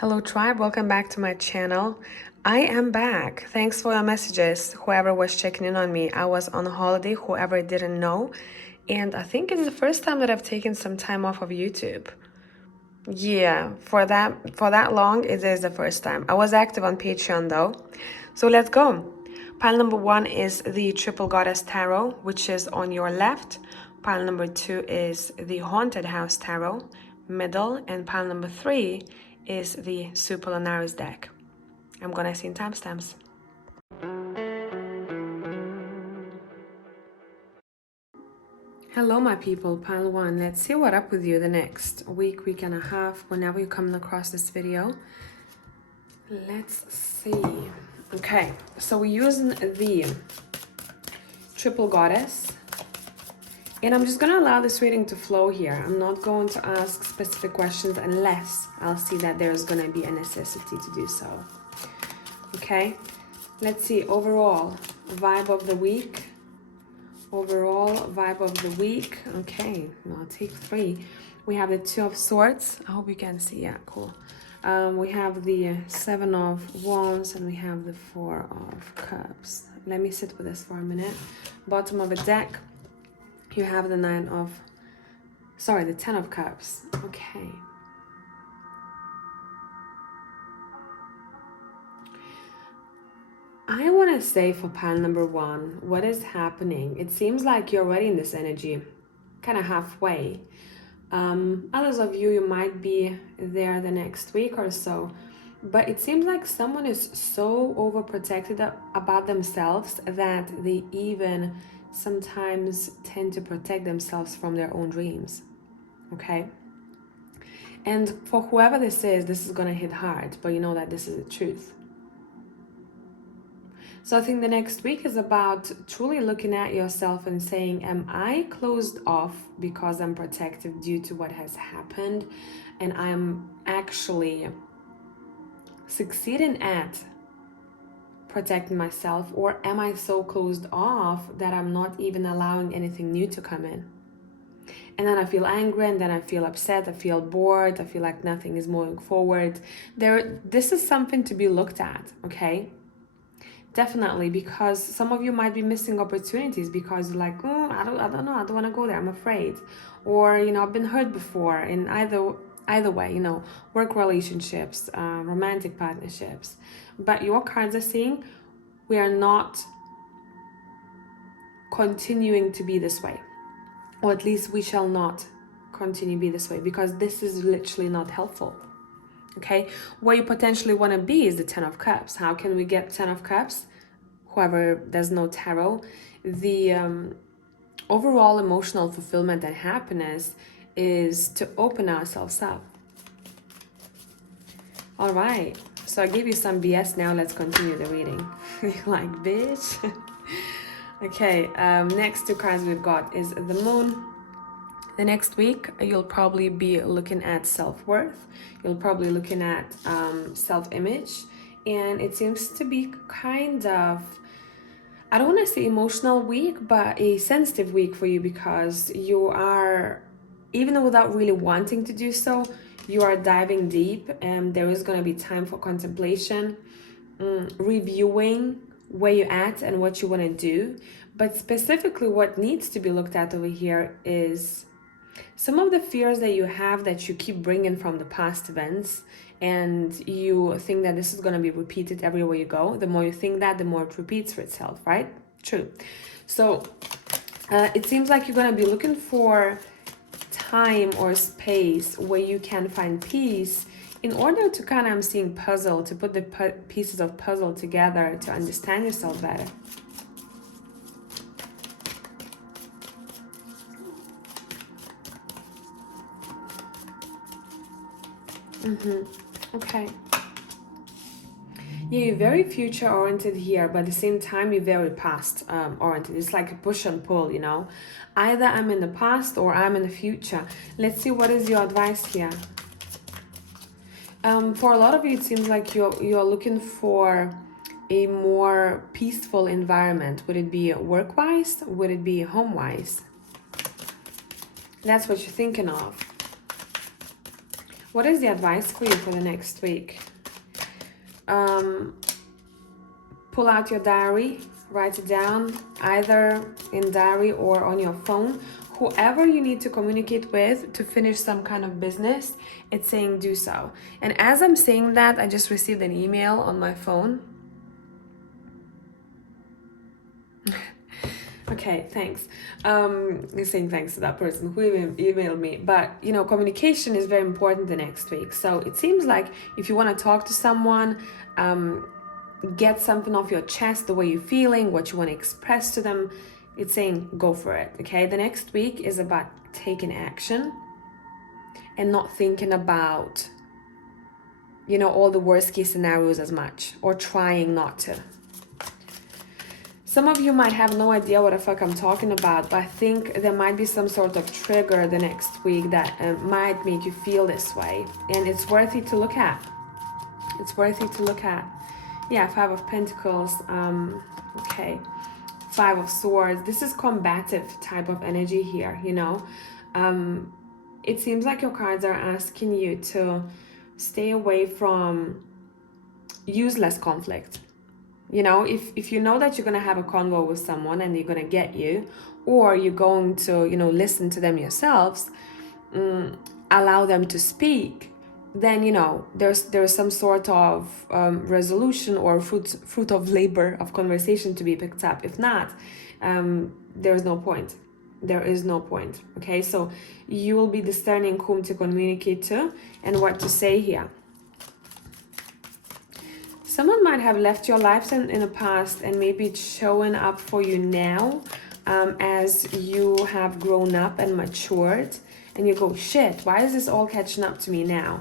Hello tribe, welcome back to my channel. I am back. Thanks for your messages, whoever was checking in on me. I was on holiday, whoever didn't know. And I think it's the first time that I've taken some time off of YouTube. Yeah, for that long, it is the first time. I was active on Patreon though. So let's go. Pile number 1 is the Triple Goddess Tarot, which is on your left. Pile number 2 is the Haunted House Tarot, middle. And pile number 3 is the Super Lunaris deck. I'm gonna assign timestamps. Hello my people, pile 1. Let's see what up with you the next week and a half, whenever you're coming across this video. Let's see. Okay, so we're using the Triple Goddess. And I'm just gonna allow this reading to flow here. I'm not going to ask specific questions unless I'll see that there's gonna be a necessity to do so. Okay, let's see, overall vibe of the week. Overall vibe of the week. Okay, I'll take 3. We have the 2 of Swords. I hope you can see. Yeah, cool. We have the 7 of Wands and we have the 4 of Cups. Let me sit with this for a minute. Bottom of the deck, you have the 10 of Cups. Okay. I want to say for pile number 1, what is happening? It seems like you're already in this energy, kind of halfway. Others of you might be there the next week or so, but it seems like someone is so overprotected about themselves that they even sometimes tend to protect themselves from their own dreams. Okay? And for whoever this is going to hit hard, but you know that this is the truth. So I think the next week is about truly looking at yourself and saying, am I closed off because I'm protective due to what has happened and I'm actually succeeding at protecting myself, or am I so closed off that I'm not even allowing anything new to come in? And then I feel angry, and then I feel upset, I feel bored, I feel like nothing is moving forward. This is something to be looked at, okay? Definitely, because some of you might be missing opportunities because you're like, I don't know, I don't want to go there, I'm afraid. Or, I've been hurt before in either way, work relationships, romantic partnerships. But your cards are saying we are not continuing to be this way. Or at least we shall not continue to be this way, because this is literally not helpful. Okay, where you potentially want to be is the 10 of Cups. How can we get 10 of Cups? Whoever does know tarot, the overall emotional fulfillment and happiness is to open ourselves up. All right, so I gave you some BS. Now let's continue the reading. Like, bitch. Okay, next 2 cards we've got is the Moon. The next week, you'll probably be looking at self-worth. You'll probably looking at self-image. And it seems to be kind of, I don't want to say emotional week, but a sensitive week for you, because you are, even though without really wanting to do so, you are diving deep, and there is going to be time for contemplation, reviewing where you're at and what you want to do. But specifically what needs to be looked at over here is some of the fears that you have that you keep bringing from the past events, and you think that this is going to be repeated everywhere you go. The more you think that, the more it repeats for itself, right? True. So it seems like you're going to be looking for time or space where you can find peace in order to kind of, I'm seeing puzzle, to put the pieces of puzzle together to understand yourself better. Okay. Yeah, you're very future oriented here, but at the same time you're very past oriented. It's like a push and pull, Either I'm in the past or I'm in the future. Let's see, what is your advice here? For a lot of you, it seems like you're looking for a more peaceful environment. Would it be work-wise? Would it be home-wise? That's what you're thinking of. What is the advice for you for the next week? Pull out your diary, write it down, either in diary or on your phone. Whoever you need to communicate with to finish some kind of business, it's saying do so. And as I'm saying that, I just received an email on my phone. Okay, thanks. Saying thanks to that person who emailed me. But, you know, communication is very important the next week. So it seems like if you want to talk to someone, get something off your chest, the way you're feeling, what you want to express to them, it's saying go for it, okay? The next week is about taking action and not thinking about, you know, all the worst case scenarios as much, or trying not to. Some of you might have no idea what the fuck I'm talking about, but I think there might be some sort of trigger the next week that might make you feel this way. And it's worthy to look at. It's worthy to look at. Yeah, 5 of Pentacles. Okay. 5 of Swords. This is combative type of energy here, you know. It seems like your cards are asking you to stay away from useless conflict. You know, if you know that you're going to have a convo with someone and they're going to get you, or you're going to, you know, listen to them yourselves, allow them to speak, then, you know, there's some sort of resolution or fruit of labor of conversation to be picked up. If not, there's no point. There is no point. Okay, so you will be discerning whom to communicate to and what to say here. Someone might have left your lives in the past, and maybe it's showing up for you now as you have grown up and matured, and you go, shit, why is this all catching up to me now?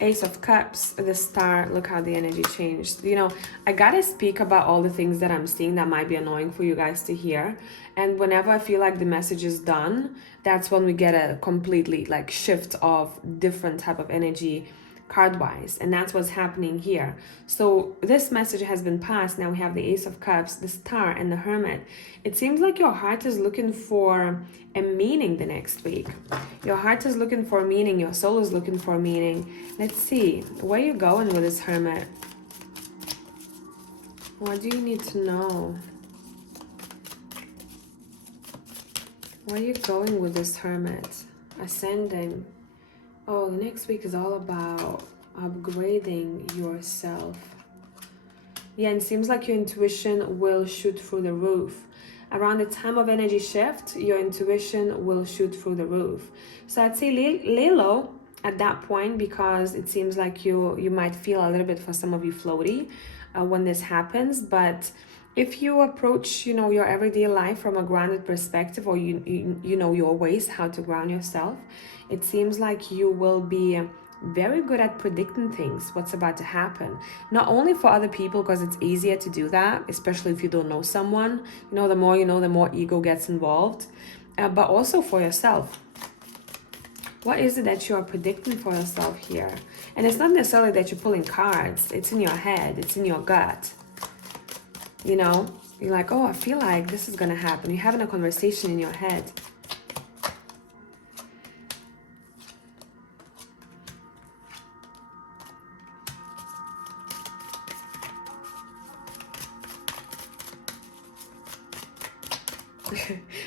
Ace of Cups, the Star, look how the energy changed. You know, I gotta speak about all the things that I'm seeing that might be annoying for you guys to hear. And whenever I feel like the message is done, that's when we get a completely like shift of different type of energy card-wise. And that's what's happening here. So this message has been passed. Now we have the Ace of Cups, the Star, and the Hermit. It seems like your heart is looking for a meaning the next week. Your heart is looking for meaning. Your soul is looking for meaning. Let's see. Where are you going with this Hermit? What do you need to know? Where are you going with this Hermit? Ascending. Oh, the next week is all about upgrading yourself. Yeah, and it seems like your intuition will shoot through the roof. Around the time of energy shift, your intuition will shoot through the roof. So I'd say lay low at that point, because it seems like you might feel a little bit, for some of you, floaty when this happens. But if you approach, you know, your everyday life from a grounded perspective, or you know your ways, how to ground yourself, it seems like you will be very good at predicting things, what's about to happen. Not only for other people, because it's easier to do that, especially if you don't know someone. You know, the more you know, the more ego gets involved. But also for yourself. What is it that you are predicting for yourself here? And it's not necessarily that you're pulling cards. It's in your head. It's in your gut. You know, you're like, oh, I feel like this is going to happen. You're having a conversation in your head.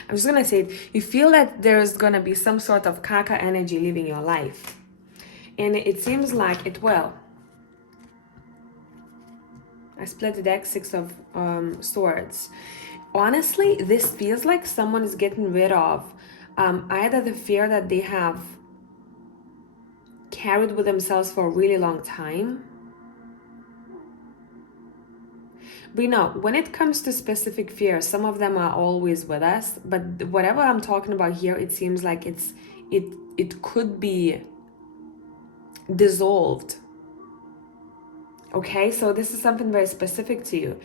I'm just going to say it. You feel that there's going to be some sort of 𝒘𝐚𝐲𝐬 energy leaving your life. And it seems like it will. I split the deck, 6 of Swords. Honestly, this feels like someone is getting rid of either the fear that they have carried with themselves for a really long time. But you know, when it comes to specific fears, some of them are always with us. But whatever I'm talking about here, it seems like it could be dissolved. Okay, so this is something very specific to you.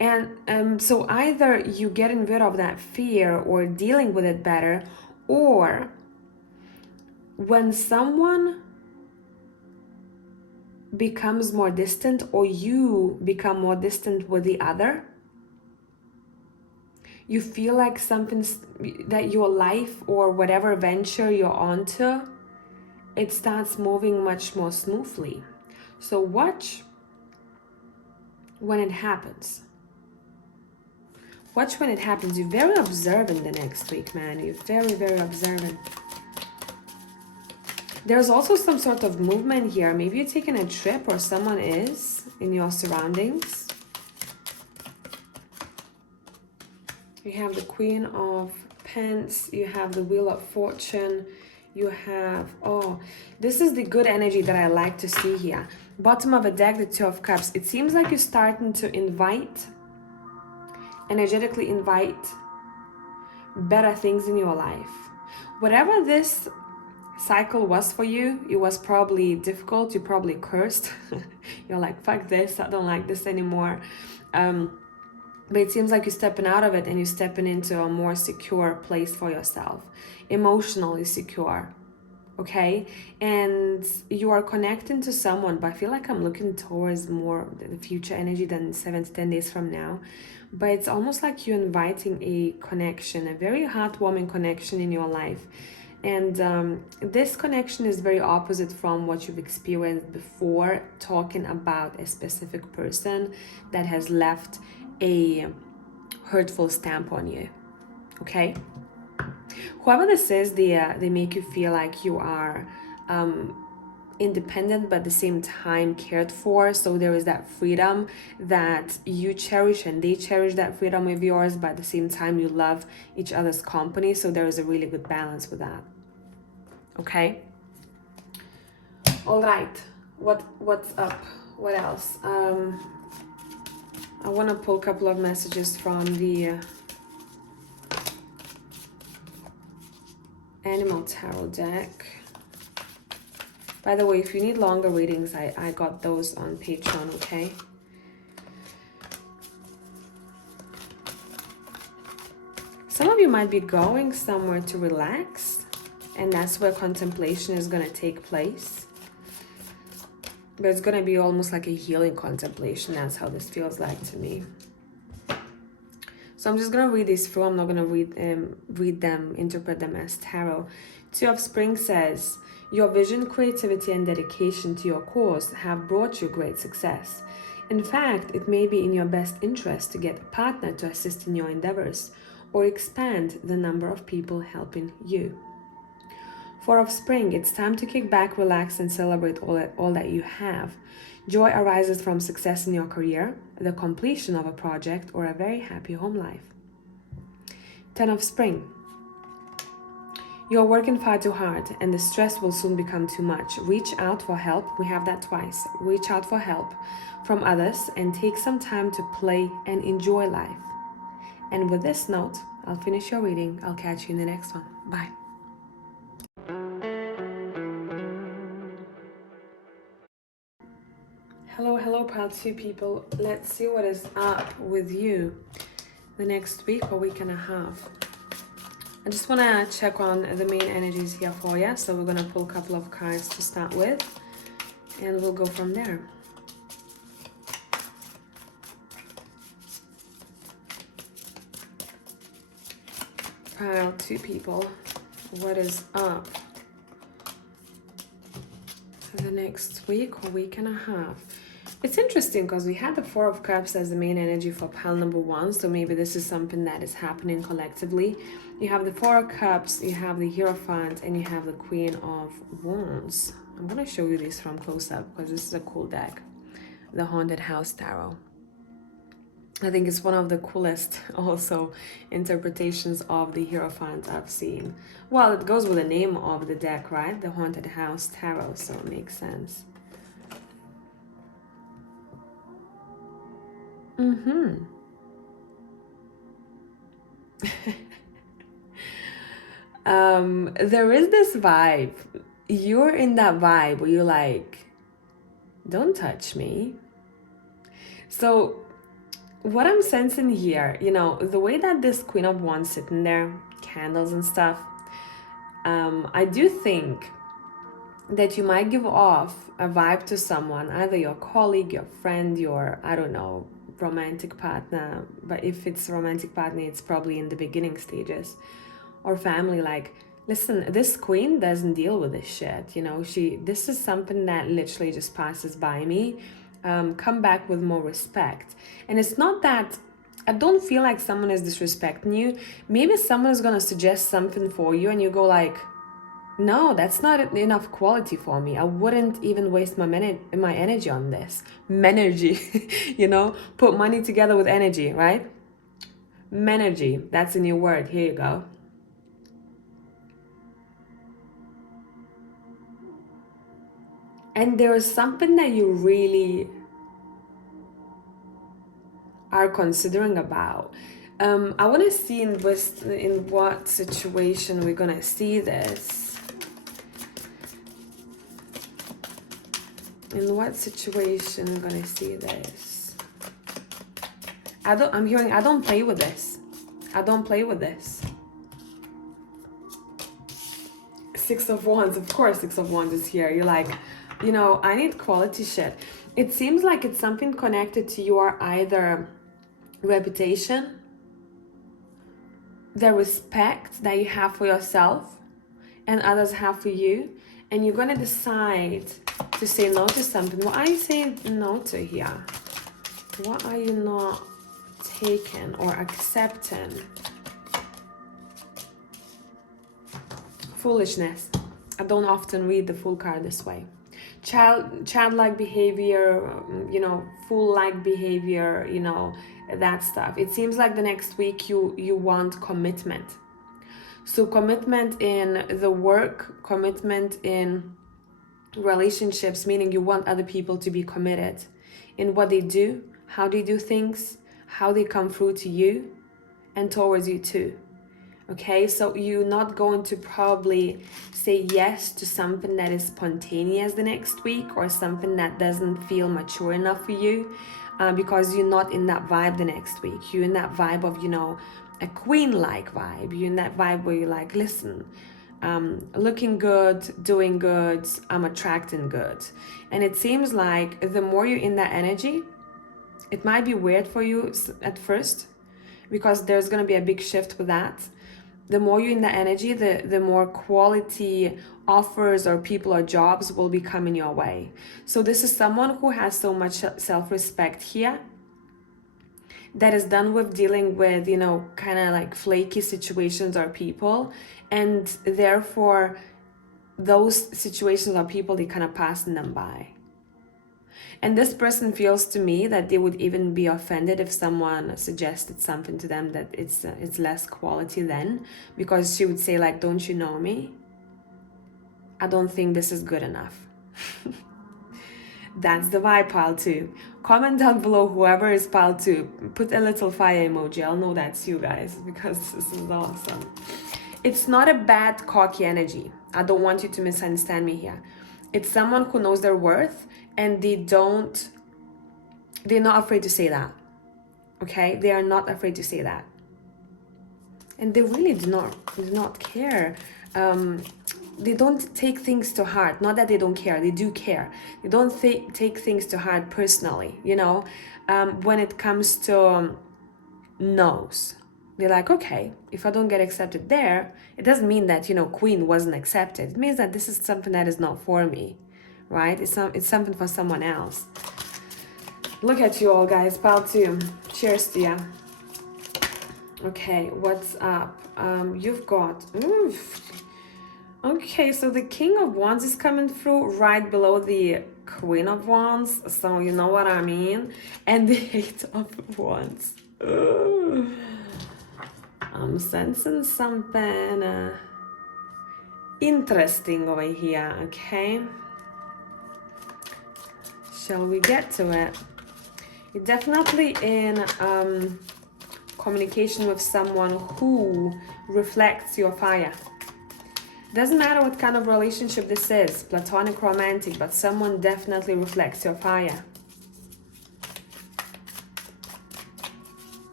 And so either you getting rid of that fear or dealing with it better, or when someone becomes more distant, or you become more distant with the other, you feel like something's that your life or whatever venture you're onto, it starts moving much more smoothly. So watch when it happens. Watch when it happens. You're very observant the next week, man. You're very, very observant. There's also some sort of movement here. Maybe you're taking a trip or someone is in your surroundings. You have the Queen of Pence. You have the Wheel of Fortune. You have, oh, this is the good energy that I like to see here. Bottom of the deck, the Two of Cups. It seems like you're starting to energetically invite better things in your life. Whatever this cycle was for you, it was probably difficult. You probably cursed. You're like, fuck this, I don't like this anymore. But it seems like you're stepping out of it and you're stepping into a more secure place for yourself, emotionally secure. Okay, and you are connecting to someone, but I feel like I'm looking towards more the future energy than 7 to 10 days from now. But it's almost like you're inviting a connection, a very heartwarming connection in your life. And this connection is very opposite from what you've experienced before, talking about a specific person that has left a hurtful stamp on you. Okay, whoever this is, they make you feel like you are independent but at the same time cared for. So there is that freedom that you cherish and they cherish that freedom of yours, but at the same time you love each other's company. So there is a really good balance with that. Okay, all right, what's up? What else? I want to pull a couple of messages from the Animal Tarot deck. By the way, if you need longer readings, I got those on Patreon, okay? Some of you might be going somewhere to relax, and that's where contemplation is going to take place. But it's going to be almost like a healing contemplation. That's how this feels like to me. So I'm just going to read these through. I'm not going to read them, interpret them as tarot. Two of Spring says, your vision, creativity, and dedication to your cause have brought you great success. In fact, it may be in your best interest to get a partner to assist in your endeavors or expand the number of people helping you. Four of Spring, it's time to kick back, relax, and celebrate all that you have. Joy arises from success in your career, the completion of a project, or a very happy home life. 10 of Spring, you're working far too hard and the stress will soon become too much. Reach out for help. We have that twice. Reach out for help from others and take some time to play and enjoy life. And with this note, I'll finish your reading. I'll catch you in the next one. Bye. Hello, Pile 2 people. Let's see what is up with you the next week or week and a half. I just want to check on the main energies here for you. So we're going to pull a couple of cards to start with, and we'll go from there. Pile 2 people, what is up for the next week or week and a half? It's interesting because we had the Four of Cups as the main energy for pile number 1, so maybe this is something that is happening collectively. You have the Four of Cups, you have the Hierophant, and you have the Queen of Wands. I'm going to show you this from close up because this is a cool deck, the Haunted House Tarot. I think it's one of the coolest also interpretations of the Hierophant I've seen. Well, it goes with the name of the deck, right? The Haunted House Tarot, so it makes sense. There is this vibe. You're in that vibe where you're like, don't touch me. So what I'm sensing here, you know, the way that this Queen of Wands sitting there, candles and stuff, I do think that you might give off a vibe to someone, either your colleague, your friend, your, I don't know, romantic partner, but if it's a romantic partner, it's probably in the beginning stages, or family. Like, listen, this queen doesn't deal with this shit, you know. This is something that literally just passes by me. Come back with more respect. And it's not that I don't feel like someone is disrespecting you. Maybe someone is gonna suggest something for you and you go like, no, that's not enough quality for me. I wouldn't even waste my energy on this. Menergy, you know? Put money together with energy, right? Menergy, that's a new word. Here you go. And there is something that you really are considering about. I want to see in what situation we're going to see this. In what situation we're going to see this. I'm hearing, I don't play with this. I don't play with this. Six of Wands, of course, Six of Wands is here. You're like, you know, I need quality shit. It seems like it's something connected to your either reputation, the respect that you have for yourself and others have for you, and you're gonna decide to say no to something. What are you saying no to here? What are you not taking or accepting? Foolishness. I don't often read the full card this way. Childlike behavior, you know, fool-like behavior, you know, that stuff. It seems like the next week you want commitment. So commitment in the work, commitment in relationships, meaning you want other people to be committed in what they do, how they do things, how they come through to you and towards you too. Okay, so you're not going to probably say yes to something that is spontaneous the next week, or something that doesn't feel mature enough for you, because you're not in that vibe the next week. You're in that vibe of, you know, a queen-like vibe. You're in that vibe where you're like, listen, looking good, doing good, I'm attracting good. And it seems like the more you're in that energy, it might be weird for you at first, because there's going to be a big shift with that. The more you're in the energy, the more quality offers or people or jobs will be coming your way. So this is someone who has so much self-respect here, that is done with dealing with, you know, kind of like flaky situations or people. And therefore, those situations or people, they kind of passing them by. And this person feels to me that they would even be offended if someone suggested something to them that it's less quality then, because she would say like, don't you know me? I don't think this is good enough. That's the vibe, pile 2. Comment down below whoever is pile 2. Put a little fire emoji. I'll know that's you guys, because this is awesome. It's not a bad cocky energy. I don't want you to misunderstand me here. It's someone who knows their worth, and they're not afraid to say that. Okay? They are not afraid to say that. And they really do not care. They don't take things to heart. Not that they don't care, they do care. They don't take things to heart personally, you know. When it comes to no's, they're like, okay, if I don't get accepted there, it doesn't mean that, you know, Queen wasn't accepted. It means that this is something that is not for me, right? It's something for someone else. Look at you all, guys. Pile 2. Cheers to you. Okay, what's up? You've got... Oof. Okay, so the King of Wands is coming through right below the Queen of Wands, so you know what I mean. And the Eight of Wands. Ugh. I'm sensing something interesting over here, okay? Shall we get to it? You're definitely in communication with someone who reflects your fire. Doesn't matter what kind of relationship this is, platonic, romantic, but someone definitely reflects your fire.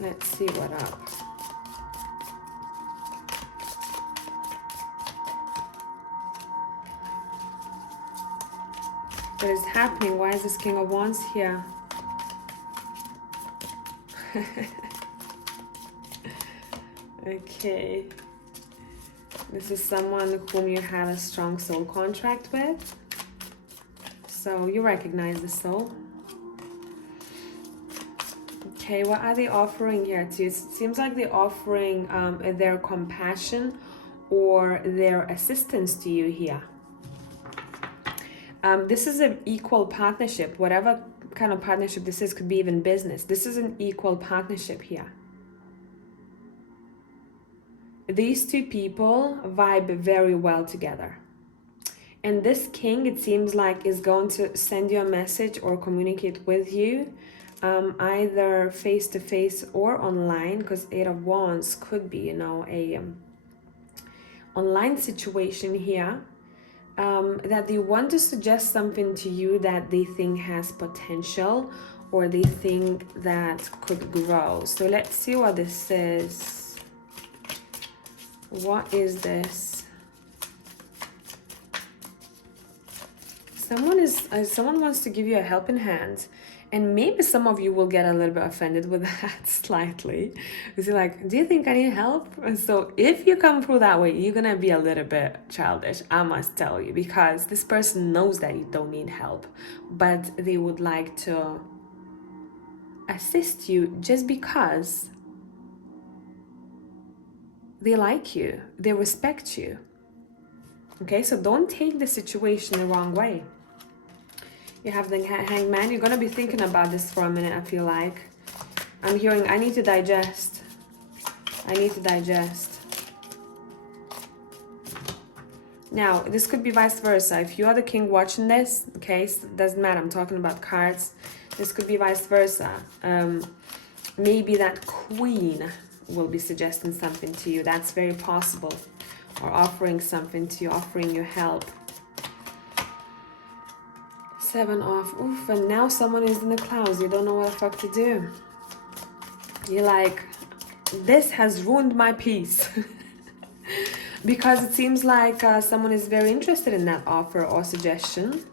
Let's see what up. What is happening? Why is this King of Wands here? Okay. This is someone whom you have a strong soul contract with. So you recognize the soul. Okay, what are they offering here to you? It seems like they're offering their compassion or their assistance to you here. This is an equal partnership. Whatever kind of partnership this is, could be even business. This is an equal partnership here. These two people vibe very well together. And this king, it seems like, is going to send you a message or communicate with you, either face-to-face or online, because Eight of Wands could be, you know, a online situation here. That they want to suggest something to you that they think has potential or they think that could grow. So let's see what this is. What is this? Someone wants to give you a helping hand, and maybe some of you will get a little bit offended with that slightly, because you're like, do you think I need help? And so if you come through that way, you're gonna be a little bit childish, I must tell you, because this person knows that you don't need help, but they would like to assist you just because they like you, they respect you. Okay, so don't take the situation the wrong way. You have the Hangman. You're going to be thinking about this for a minute, I feel like. I'm hearing, I need to digest. I need to digest. Now, this could be vice versa. If you are the king watching this, okay, so it doesn't matter. I'm talking about cards. This could be vice versa. Maybe that queen will be suggesting something to you. That's very possible. Or offering something to you, offering you help. Seven off. Oof, and now someone is in the clouds. You don't know what the fuck to do. You're like, this has ruined my peace. Because it seems like someone is very interested in that offer or suggestion.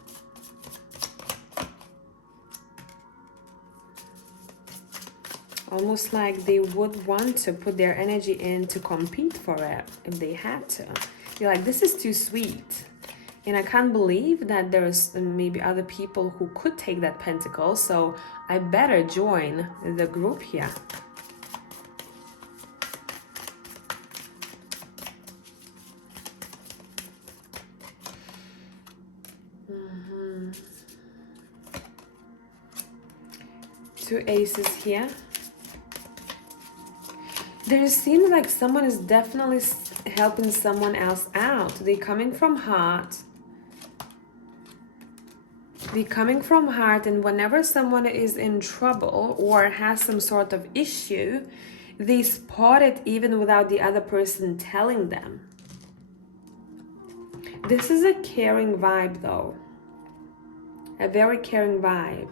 Almost like they would want to put their energy in to compete for it if they had to. You're like, this is too sweet. And I can't believe that there's maybe other people who could take that pentacle, so I better join the group here. Two aces here. There seems like someone is definitely helping someone else out. They're coming from heart. They're coming from heart, and whenever someone is in trouble or has some sort of issue, they spot it even without the other person telling them. This is a caring vibe though. A very caring vibe.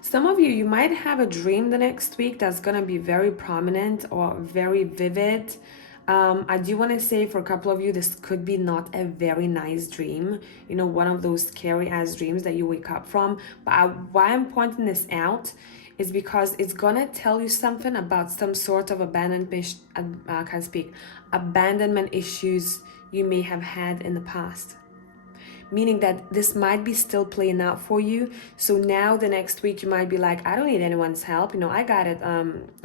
Some of you might have a dream the next week that's going to be very prominent or very vivid. I do want to say for a couple of you, this could be not a very nice dream. You know, one of those scary ass dreams that you wake up from. But why I'm pointing this out is because it's going to tell you something about some sort of abandonment issues you may have had in the past. Meaning that this might be still playing out for you. So now the next week you might be like, I don't need anyone's help. You know, I got it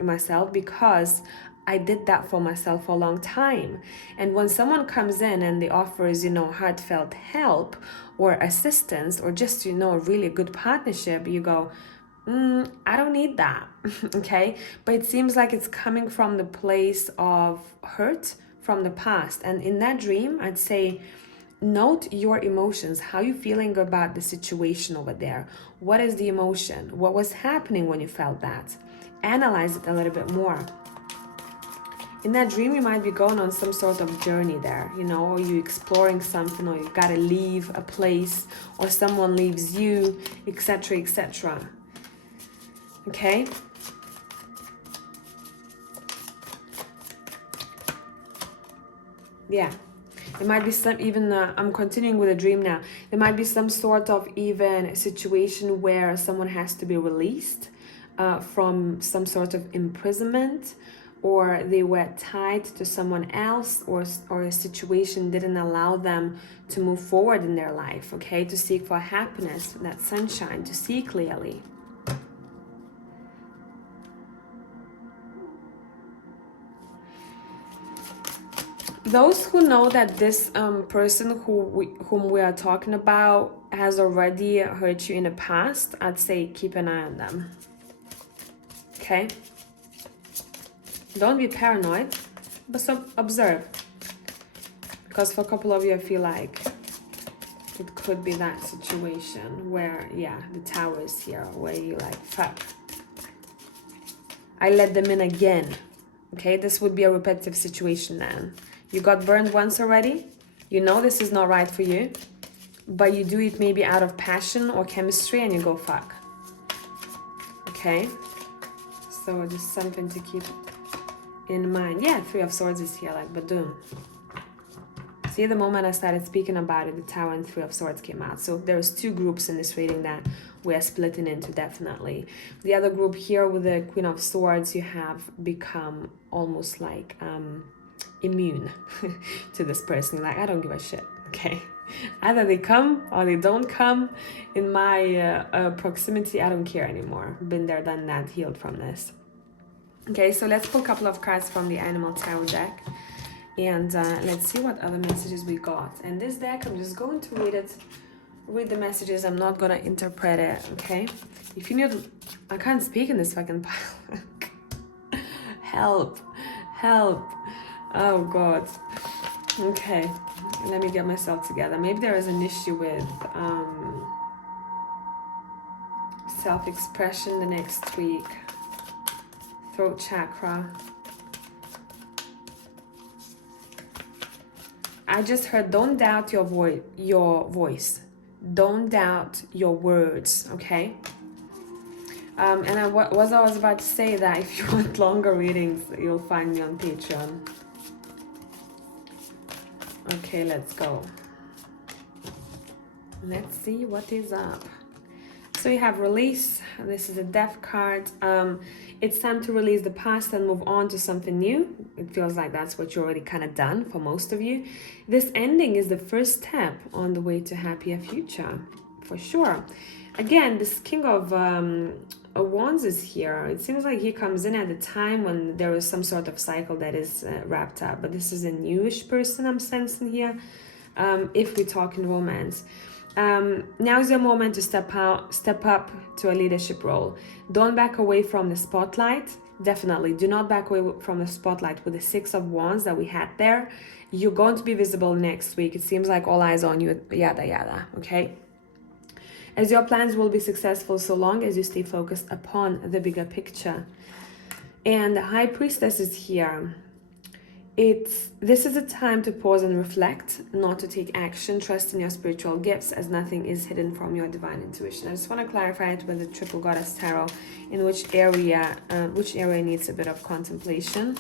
myself because I did that for myself for a long time. And when someone comes in and they offers, you know, heartfelt help or assistance or just, you know, a really good partnership, you go, I don't need that. Okay. But it seems like it's coming from the place of hurt from the past. And in that dream, I'd say, note your emotions. How you feeling about the situation over there? What is the emotion? What was happening when you felt that? Analyze it a little bit more. In that dream, you might be going on some sort of journey there, you know, or you exploring something, or you gotta leave a place, or someone leaves you, etc., etc. Okay? Yeah. There might be some even, I'm continuing with a dream now. There might be some sort of even situation where someone has to be released. from some sort of imprisonment, or they were tied to someone else, or a situation didn't allow them to move forward in their life, okay? To seek for happiness, that sunshine, to see clearly. Those who know that this person whom we are talking about has already hurt you in the past, I'd say keep an eye on them, okay? Don't be paranoid, but observe. Because for a couple of you, I feel like it could be that situation where, yeah, the tower is here, where you like, fuck, I let them in again, okay? This would be a repetitive situation then. You got burned once already. You know this is not right for you, but you do it maybe out of passion or chemistry, and you go fuck, okay? So just something to keep in mind. Yeah, Three of Swords is here, like, boom. See, the moment I started speaking about it, the Tower and Three of Swords came out. So there's two groups in this reading that we're splitting into, definitely. The other group here with the Queen of Swords, you have become almost like immune to this person. Like, I don't give a shit, okay? Either they come or they don't come in my proximity. I don't care anymore. Been there, done that, healed from this. Okay, so let's pull a couple of cards from the Animal Tarot deck, and let's see what other messages we got. And this deck, I'm just going to read the messages. I'm not gonna interpret it, okay? If you need, I can't speak in this fucking pile. Help, help. Oh God. Okay, let me get myself together. Maybe there is an issue with self-expression the next week. Throat chakra. I just heard, don't doubt your voice. Don't doubt your words, okay? And what I was about to say, that if you want longer readings, you'll find me on Patreon. Okay, let's go. Let's see what is up. So you have release. This is a death card. It's time to release the past and move on to something new. It feels like that's what you're already kind of done for most of you. This ending is the first step on the way to happier future, for sure. Again, this King of Wands is here. It seems like he comes in at the time when there is some sort of cycle that is wrapped up. But this is a newish person I'm sensing here, if we talk in romance. Now is your moment to step up to a leadership role. Don't back away from the spotlight. Definitely do not back away from the spotlight. With the Six of Wands that we had there, you're going to be visible next week. It seems like all eyes on you, yada yada, okay? As your plans will be successful so long as you stay focused upon the bigger picture. And the High Priestess is here. This is a time to pause and reflect, not to take action. Trust in your spiritual gifts, as nothing is hidden from your divine intuition. I just want to clarify it with the Triple Goddess Tarot, in which area needs a bit of contemplation,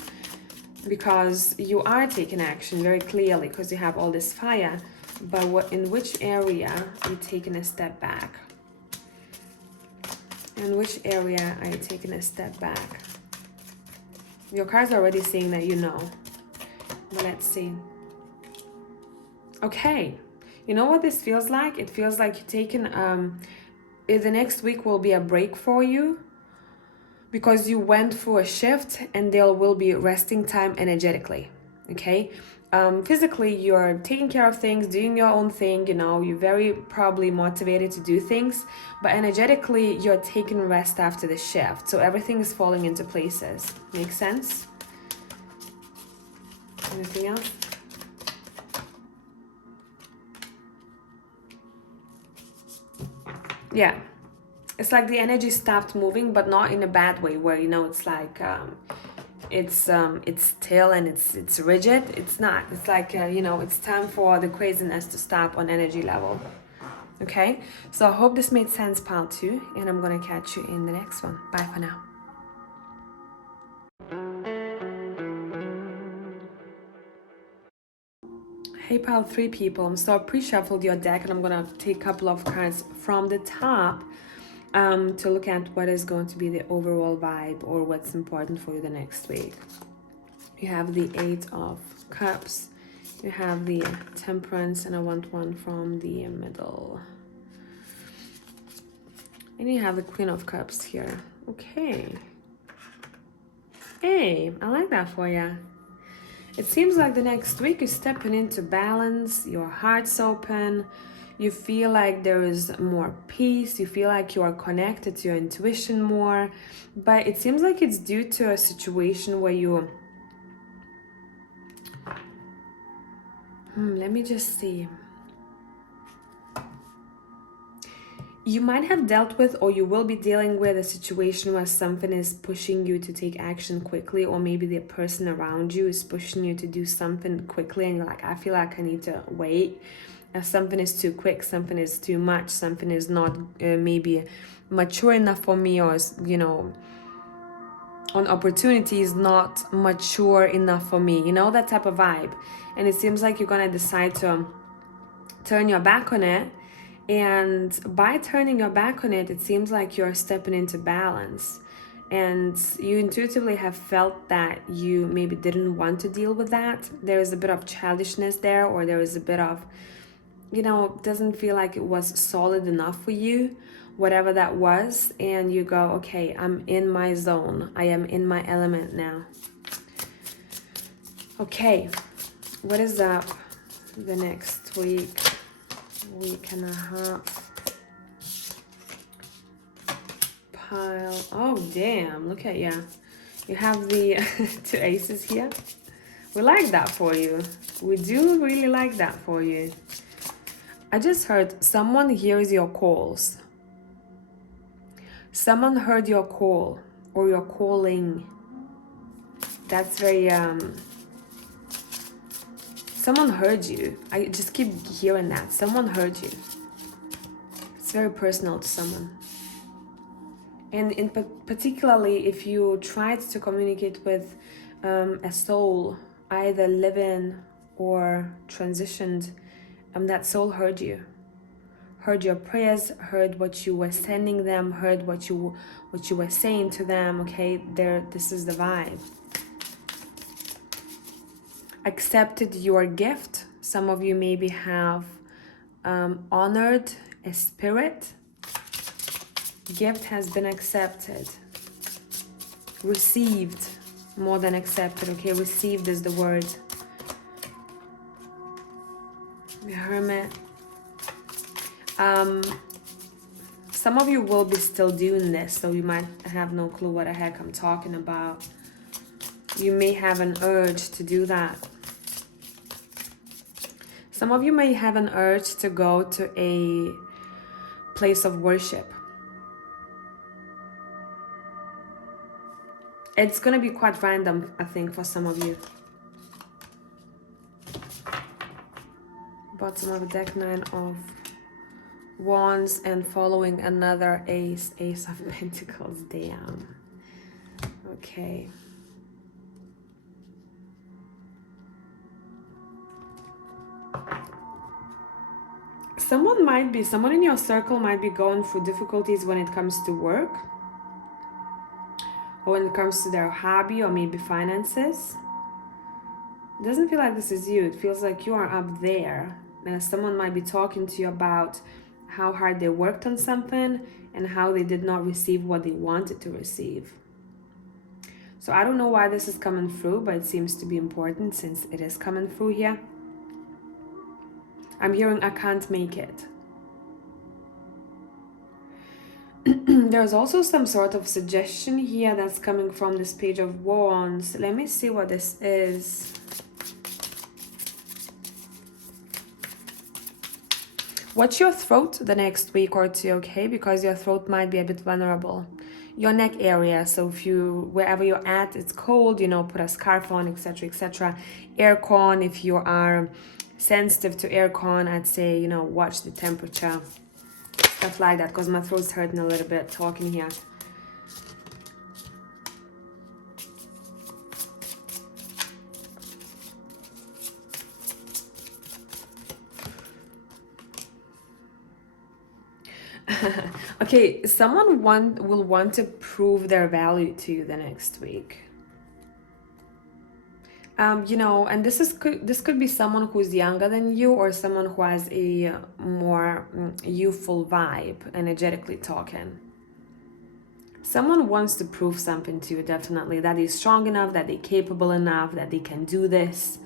because you are taking action very clearly because you have all this fire, but in which area are you taking a step back? In which area are you taking a step back? Your cards are already saying that you know. But let's see. Okay, you know what this feels like? It feels like you're taking the next week will be a break for you, because you went through a shift, and there will be resting time energetically, okay? Physically, you're taking care of things, doing your own thing, you know, you're very probably motivated to do things, but energetically, you're taking rest after the shift, so everything is falling into places. Make sense? Anything else? Yeah, it's like the energy stopped moving, but not in a bad way, where, you know, it's like it's still and it's rigid. It's not. It's like you know, it's time for the craziness to stop on energy level. Okay, so I hope this made sense, pile 2, and I'm gonna catch you in the next one. Bye for now. Hey pile 3 people, so I pre-shuffled your deck, and I'm gonna take a couple of cards from the top to look at what is going to be the overall vibe or what's important for you the next week. You have the Eight of Cups, you have the Temperance, and I want one from the middle. And you have the Queen of Cups here. Okay. Hey, I like that for you. It seems like the next week you're stepping into balance, your heart's open, you feel like there is more peace, you feel like you are connected to your intuition more, but it seems like it's due to a situation where you... let me just see. You might have dealt with, or you will be dealing with, a situation where something is pushing you to take action quickly, or maybe the person around you is pushing you to do something quickly and you're like, I feel like I need to wait. Something is too quick, something is too much, something is not maybe mature enough for me, or, you know, an opportunity is not mature enough for me, you know, that type of vibe. And it seems like you're gonna decide to turn your back on it. And by turning your back on it, it seems like you're stepping into balance. And you intuitively have felt that you maybe didn't want to deal with that. There is a bit of childishness there, or there is a bit of, you know, doesn't feel like it was solid enough for you, whatever that was. And you go, okay, I'm in my zone. I am in my element now. Okay, what is up the next week? Week and a half. Pile. Oh damn, look at ya. You have the two aces here. We like that for you. We do really like that for you. I just heard someone hears your calls. Someone heard your call, or your calling. That's very someone heard you. I just keep hearing that. Someone heard you. It's very personal to someone. And particularly if you tried to communicate with a soul, either living or transitioned, that soul heard you. Heard your prayers, heard what you were sending them, heard what you were saying to them. Okay, this is the vibe. Accepted your gift. Some of you maybe have honored a spirit. Gift has been accepted. Received, more than accepted. Okay, received is the word. The Hermit. Some of you will be still doing this, so you might have no clue what the heck I'm talking about. You may have an urge to do that. Some of you may have an urge to go to a place of worship. It's going to be quite random, I think, for some of you. Bottom of the deck, Nine of Wands, and following another ace, Ace of Pentacles. Damn. Okay. Someone in your circle might be going through difficulties when it comes to work, or when it comes to their hobby, or maybe finances. It doesn't feel like this is you. It feels like you are up there. And someone might be talking to you about how hard they worked on something and how they did not receive what they wanted to receive. So I don't know why this is coming through, but it seems to be important since it is coming through here. I'm hearing I can't make it. There's also some sort of suggestion here that's coming from this Page of Wands. Let me see what this is. Watch your throat the next week or two, okay? Because your throat might be a bit vulnerable. Your neck area, so if you, wherever you're at, it's cold, you know, put a scarf on, etc., etc. Aircon, if you are sensitive to aircon, I'd say, you know, watch the temperature. Stuff like that, because my throat's hurting a little bit talking here. Okay, someone will want to prove their value to you the next week. You know, and this could be someone who's younger than you, or someone who has a more youthful vibe, energetically talking. Someone wants to prove something to you, definitely, that they're strong enough, that they're capable enough, that they can do this.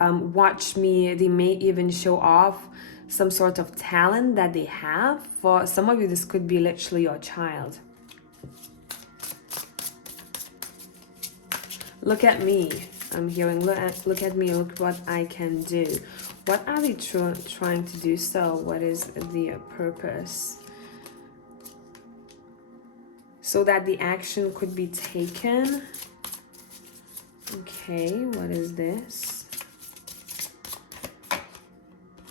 Watch me. They may even show off some sort of talent that they have. For some of you, this could be literally your child. Look at me. I'm hearing, look at me, look what I can do. What are they trying to do so? What is the purpose? So that the action could be taken. Okay, what is this?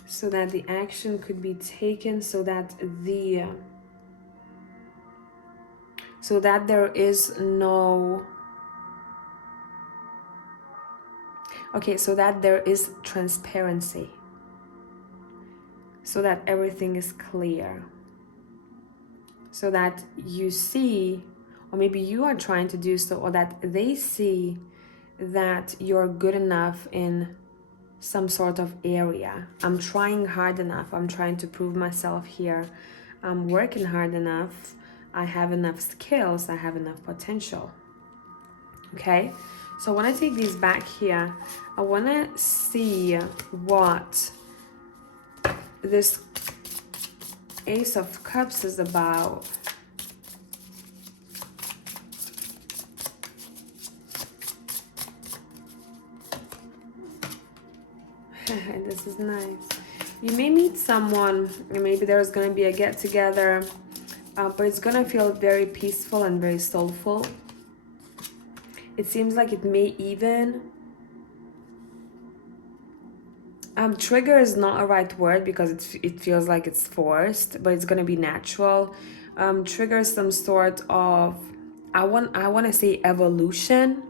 So that the action could be taken, so that there is no... Okay, so that there is transparency. So that everything is clear. So that you see, or maybe you are trying to do so, or that they see that you're good enough in some sort of area. I'm trying hard enough. I'm trying to prove myself here. I'm working hard enough. I have enough skills. I have enough potential. Okay? So when I take these back here, I want to see what this Ace of Cups is about. This is nice. You may meet someone, maybe there's going to be a get-together, but it's going to feel very peaceful and very soulful. It seems like it may even... trigger is not a right word because it feels like it's forced, but it's going to be natural. Trigger some sort of... I want to say evolution.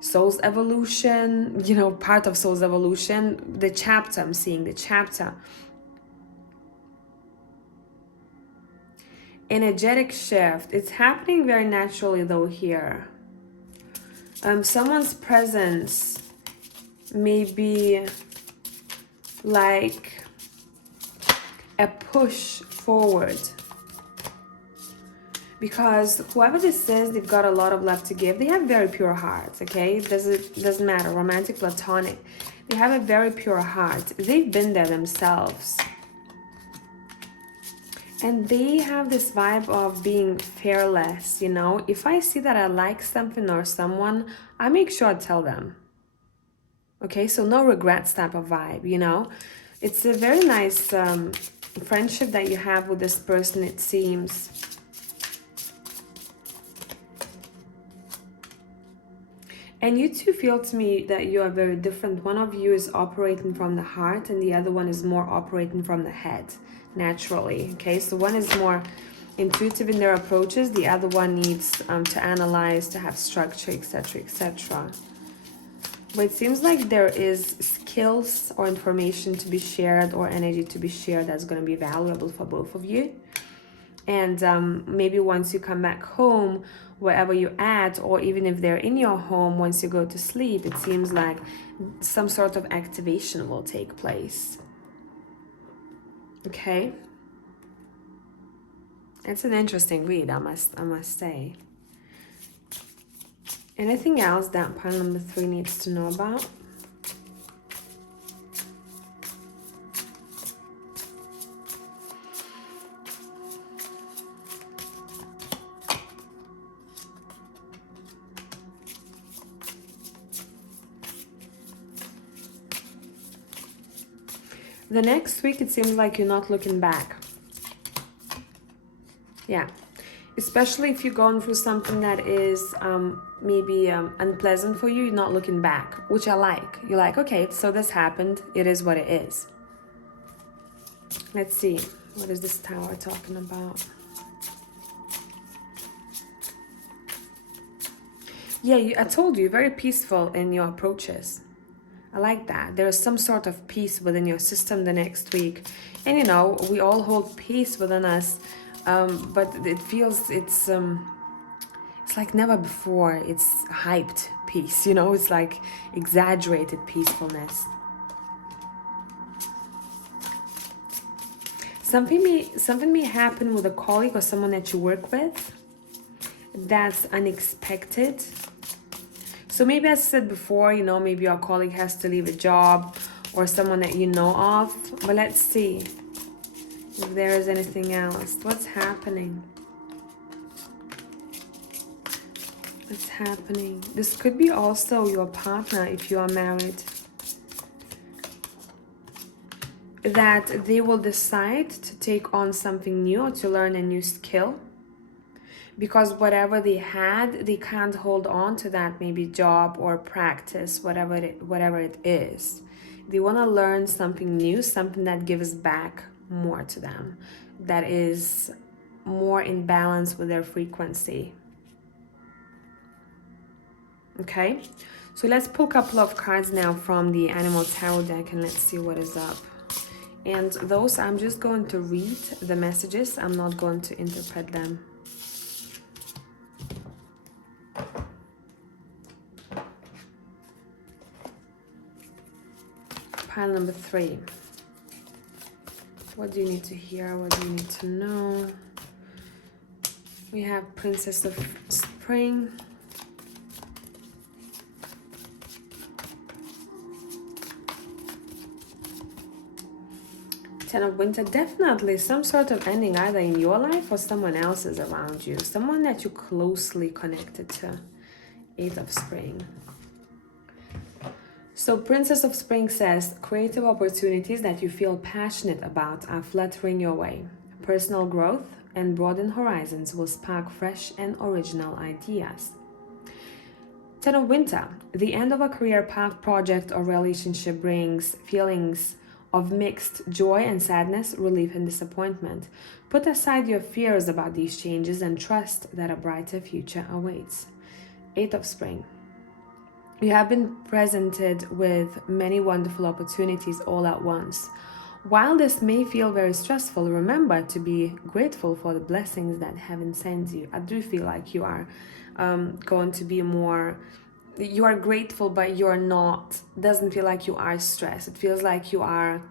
Soul's evolution, you know, part of soul's evolution. The chapter, I'm seeing the chapter. Energetic shift. It's happening very naturally though here. Someone's presence may be like a push forward. Because whoever this is, they've got a lot of love to give. They have very pure hearts, okay? It doesn't matter, romantic, platonic. They have a very pure heart. They've been there themselves. And they have this vibe of being fearless, you know? If I see that I like something or someone, I make sure I tell them. Okay, so no regrets type of vibe, you know? It's a very nice friendship that you have with this person, it seems. And you two feel to me that you are very different. One of you is operating from the heart and the other one is more operating from the head, naturally. Okay, so one is more intuitive in their approaches. The other one needs to analyze, to have structure, etc., etc. But it seems like there is skills or information to be shared or energy to be shared that's going to be valuable for both of you. And maybe once you come back home, wherever you're at, or even if they're in your home, once you go to sleep, it seems like some sort of activation will take place. Okay? It's an interesting read, I must say. Anything else that pile number 3 needs to know about? The next week, it seems like you're not looking back. Yeah. Especially if you're going through something that is maybe unpleasant for you, you're not looking back, which I like. You're like, okay, so this happened. It is what it is. Let's see. What is this tower talking about? Yeah, I told you, you're very peaceful in your approaches. I like that. There is some sort of peace within your system the next week. And you know, we all hold peace within us but it feels it's like never before. It's hyped peace, you know, it's like exaggerated peacefulness. Something may happen with a colleague or someone that you work with that's unexpected. So maybe, as I said before, you know, maybe your colleague has to leave a job or someone that you know of. But let's see if there is anything else. What's happening? What's happening? This could be also your partner if you are married. That they will decide to take on something new or to learn a new skill. Because whatever they had, they can't hold on to that, maybe job or practice, whatever it is. They want to learn something new, something that gives back more to them, that is more in balance with their frequency. Okay, so let's pull a couple of cards now from the Animal Tarot deck and let's see what is up. And those, I'm just going to read the messages. I'm not going to interpret them. Pile number 3. What do you need to hear? What do you need to know? We have Princess of Spring. Ten of Winter. Definitely some sort of ending either in your life or someone else's around you. Someone that you're closely connected to. 8 of Spring. So Princess of Spring says, creative opportunities that you feel passionate about are fluttering your way. Personal growth and broadened horizons will spark fresh and original ideas. 10 of Winter. The end of a career path, project, or relationship brings feelings of mixed joy and sadness, relief and disappointment. Put aside your fears about these changes and trust that a brighter future awaits. 8 of Spring. You have been presented with many wonderful opportunities all at once. While this may feel very stressful, remember to be grateful for the blessings that heaven sends you. I do feel like you are going to be more, you are grateful, but you're not, doesn't feel like you are stressed. It feels like you are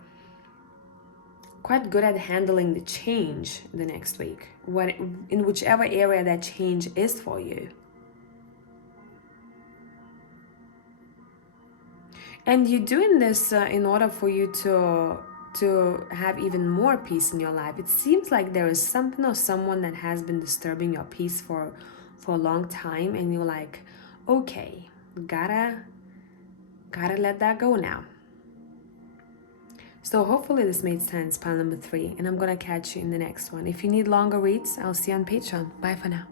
quite good at handling the change the next week, in whichever area that change is for you. And you're doing this in order for you to have even more peace in your life. It seems like there is something or someone that has been disturbing your peace for a long time, and you're like, okay, gotta let that go now. So hopefully this made sense, pile number 3, and I'm gonna catch you in the next one. If you need longer reads, I'll see you on Patreon. Bye for now.